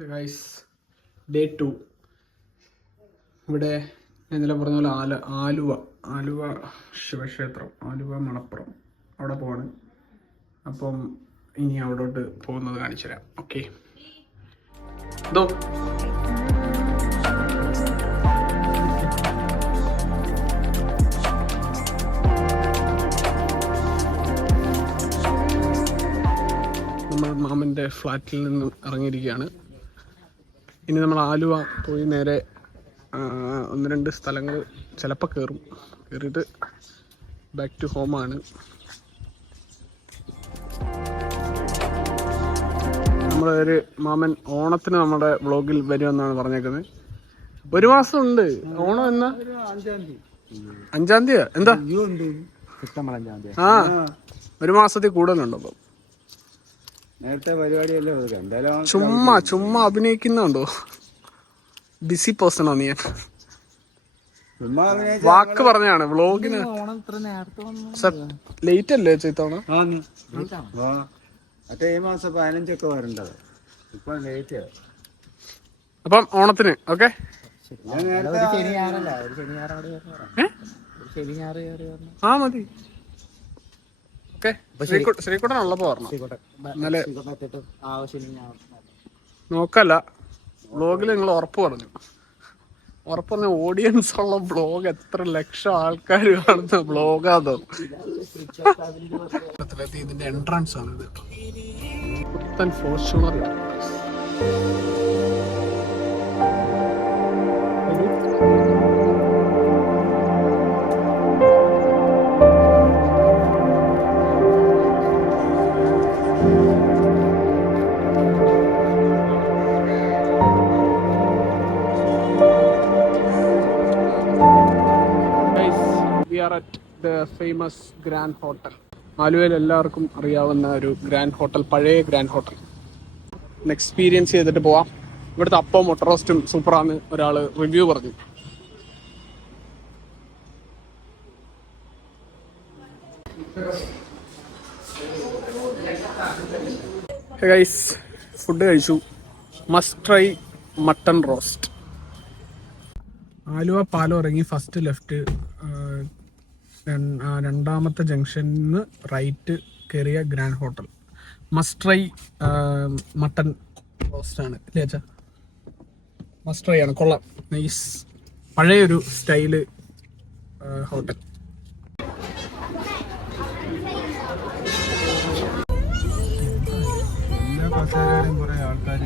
Guys, day 2. ഇവിടെ ഇന്നലെ പറഞ്ഞ പോലെ ആലുവ ശിവക്ഷേത്രം, ആലുവ മണപ്പുറം, അവിടെ പോവാണ്. അപ്പം ഇനി അവിടോട്ട് പോകുന്നത് കാണിച്ചു തരാം. ഓക്കെ, ഇതോ നമ്മൾ മാമൻ്റെ ഫ്ലാറ്റിൽ നിന്നും ഇറങ്ങിയിരിക്കുകയാണ്. ഇനി നമ്മൾ ആലുവ പോയി നേരെ 1-2 സ്ഥലങ്ങൾ ചിലപ്പോൾ കയറിയിട്ട് ബാക്ക് ടു ഹോമാണ്. നമ്മളൊരു മാമൻ ഓണത്തിന് നമ്മുടെ വ്ളോഗിൽ വരുമെന്നാണ് പറഞ്ഞേക്കുന്നത്. 1 മാസം ഉണ്ട്. ഓണം എന്നാ 5-ാം തീയതി എന്താ? ആ, 1 മാസത്തിൽ കൂടുതലുണ്ട്. അപ്പം നേരത്തെ പരിപാടിയല്ലേ എന്തായാലും ചുമ്മാ അഭിനയിക്കുന്നുണ്ടോ? ബിസി പേഴ്സണോ നീ? വാക്ക് പറഞ്ഞാണ് വ്ളോഗിന്. ലേറ്റ് അല്ലേ ചേത്തവണ? മറ്റേ ഈ മാസം 15 വരേണ്ടത്, ഇപ്പൊ ലേറ്റ്. അപ്പം ഓണത്തിന് ഓക്കെ. ആ മതി. ഓക്കെ, ശ്രീകുട്ടനുള്ളപ്പോ പറഞ്ഞു. ഇന്നലെ നോക്കല്ല, വ്ളോഗിൽ നിങ്ങൾ ഉറപ്പ് പറഞ്ഞു. ഓഡിയൻസ് ഉള്ള വ്ളോഗ് എത്ര ലക്ഷം ആൾക്കാർ കാണുന്ന വ്ളോഗാതോ. ഇതിന്റെ എൻട്രൻസ് ആണ് ഇത്. പുത്തൻ ഫോർച്യൂണർ. ഫേമസ് ഗ്രാൻഡ് ഹോട്ടൽ, ആലുവയിൽ എല്ലാവർക്കും അറിയാവുന്ന ഒരു ഗ്രാൻഡ് ഹോട്ടൽ, പഴയ ഗ്രാൻഡ് ഹോട്ടൽ. എക്സ്പീരിയൻസ് ചെയ്തിട്ട് പോവാം. ഇവിടുത്തെ അപ്പം മുട്ട റോസ്റ്റും സൂപ്പറാന്ന് ഒരാള് റിവ്യൂ പറഞ്ഞു. ഗൈസ്, ഫുഡ് കഴിച്ചു. Must try mutton roast. Aluva പാലം ഇറങ്ങി ഫസ്റ്റ് ലെഫ്റ്റ്, 2ാമത്തെ ജംഗ്ഷനിൽ നിന്ന് റൈറ്റ് കയറിയ grand hotel. Must try mutton roast ആണ് അല്ലേ അച്ഛാ? മസ്റ്റ് ട്രൈ ആണ്, കൊള്ളാം. നൈസ്, പഴയൊരു സ്റ്റൈല് ഹോട്ടൽ. കുറെ ആൾക്കാർ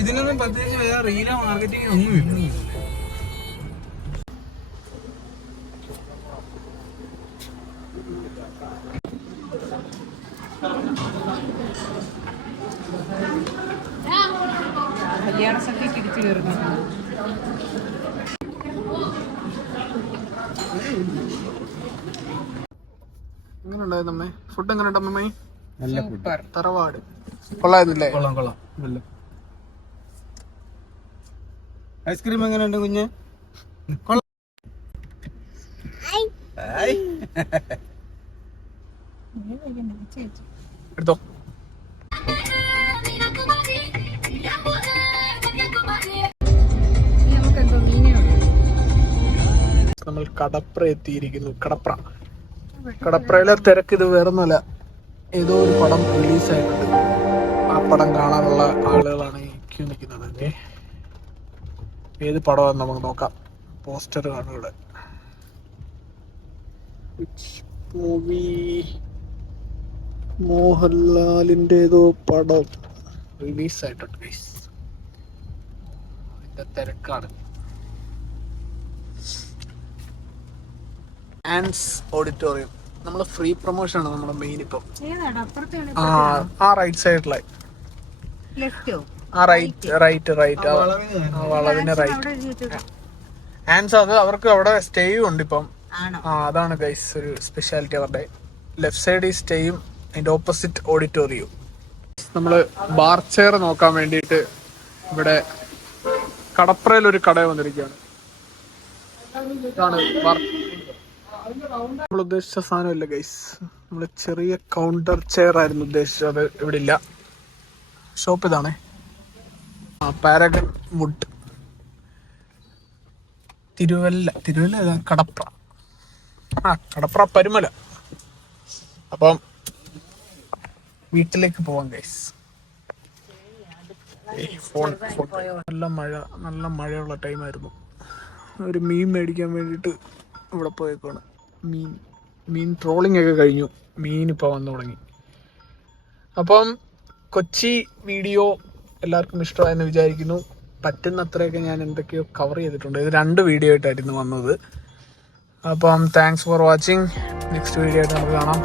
ഇതിനൊന്നും പ്രത്യേകിച്ച് വേറെ റീലോ മാർക്കറ്റിംഗ് ഒന്നുമില്ല. കല്യാണ സദ്യ തിരിച്ചു കയറുന്നു. എങ്ങനെ ഉണ്ടായിരുന്നു അമ്മേ? ഫുഡ് എങ്ങനെ ഉണ്ട് അമ്മേ? നല്ല ഫുഡ്, തറവാട്. കൊള്ളായിരുന്നില്ലേ? കൊള്ളാം. ഐസ്ക്രീം എങ്ങനെയുണ്ട് കുഞ്ഞ്? എടുത്തോ. നമ്മൾ കടപ്ര എത്തിയിരിക്കുന്നു. കടപ്രയിലെ തിരക്ക് ഇത് വേറൊന്നുമല്ല, ഏതോ ഒരു പടം റിലീസായിട്ടുണ്ട്. ആ പടം കാണാനുള്ള ആളുകളാണ് ക്യൂ നിൽക്കുന്നത്. ഏത് പടമാണെന്ന് നമുക്ക് നോക്കാം. പോസ്റ്റർ കാണും ഇവിടെ. മൂവി മോഹൻലാലിന്റെ ഏതോ പടം റിലീസായിട്ടുണ്ട്. ഇതിന്റെ തിരക്കാണ്. ആൻസ് ഓഡിറ്റോറിയം. നമ്മള് ഫ്രീ പ്രൊമോഷൻ ആണ് നമ്മുടെ മെയിൻ. ഇപ്പം ആ റൈറ്റ് സൈഡിലായി, ആ റൈറ്റ് വളവിന് റൈറ്റ്. ആൻസ് അത് അവർക്ക് അവിടെ സ്റ്റേയും ഉണ്ട് ഇപ്പം. അതാണ് ഗൈസ് ഒരു സ്പെഷ്യാലിറ്റി അവരുടെ. ലെഫ്റ്റ് സൈഡ് ഈ സ്റ്റേയും, അതിന്റെ ഓപ്പോസിറ്റ് ഓഡിറ്റോറിയം. നമ്മള് ബാർ ചെയർ നോക്കാൻ വേണ്ടിയിട്ട് ഇവിടെ കടപ്രയിൽ ഒരു കട വന്നിരിക്കുകയാണ്. ഇതാണ് നമ്മൾ ഉദ്ദേശിച്ച സാധനമില്ല ഗൈസ്. നമ്മള് ചെറിയ കൗണ്ടർ ചെയർ ആയിരുന്നു ഉദ്ദേശിച്ചത്. ഇവിടെ ഇല്ല. ഷോപ്പ് ഇതാണേ. Paragon wood. തിരുവല്ല ഏതാ? കടപ്ര. കടപ്ര പരുമല. അപ്പം വീട്ടിലേക്ക് പോവാം ഗൈസ്. നല്ല മഴയുള്ള ടൈമായിരുന്നു. ഒരു മീൻ മേടിക്കാൻ വേണ്ടിയിട്ട് ഇവിടെ പോയേക്കാണ്. മീൻ ട്രോളിംഗ് ഒക്കെ കഴിഞ്ഞു, മീൻ ഇപ്പോൾ വന്നു തുടങ്ങി. അപ്പം കൊച്ചി വീഡിയോ എല്ലാവർക്കും ഇഷ്ടമായെന്ന് വിചാരിക്കുന്നു. പറ്റുന്നത്രയൊക്കെ ഞാൻ എന്തൊക്കെയോ കവർ ചെയ്തിട്ടുണ്ട്. ഇത് 2 വീഡിയോ ആയിട്ടായിരുന്നു വന്നത്. അപ്പം thanks for watching. Next video ആയിട്ട് നമുക്ക് കാണാം.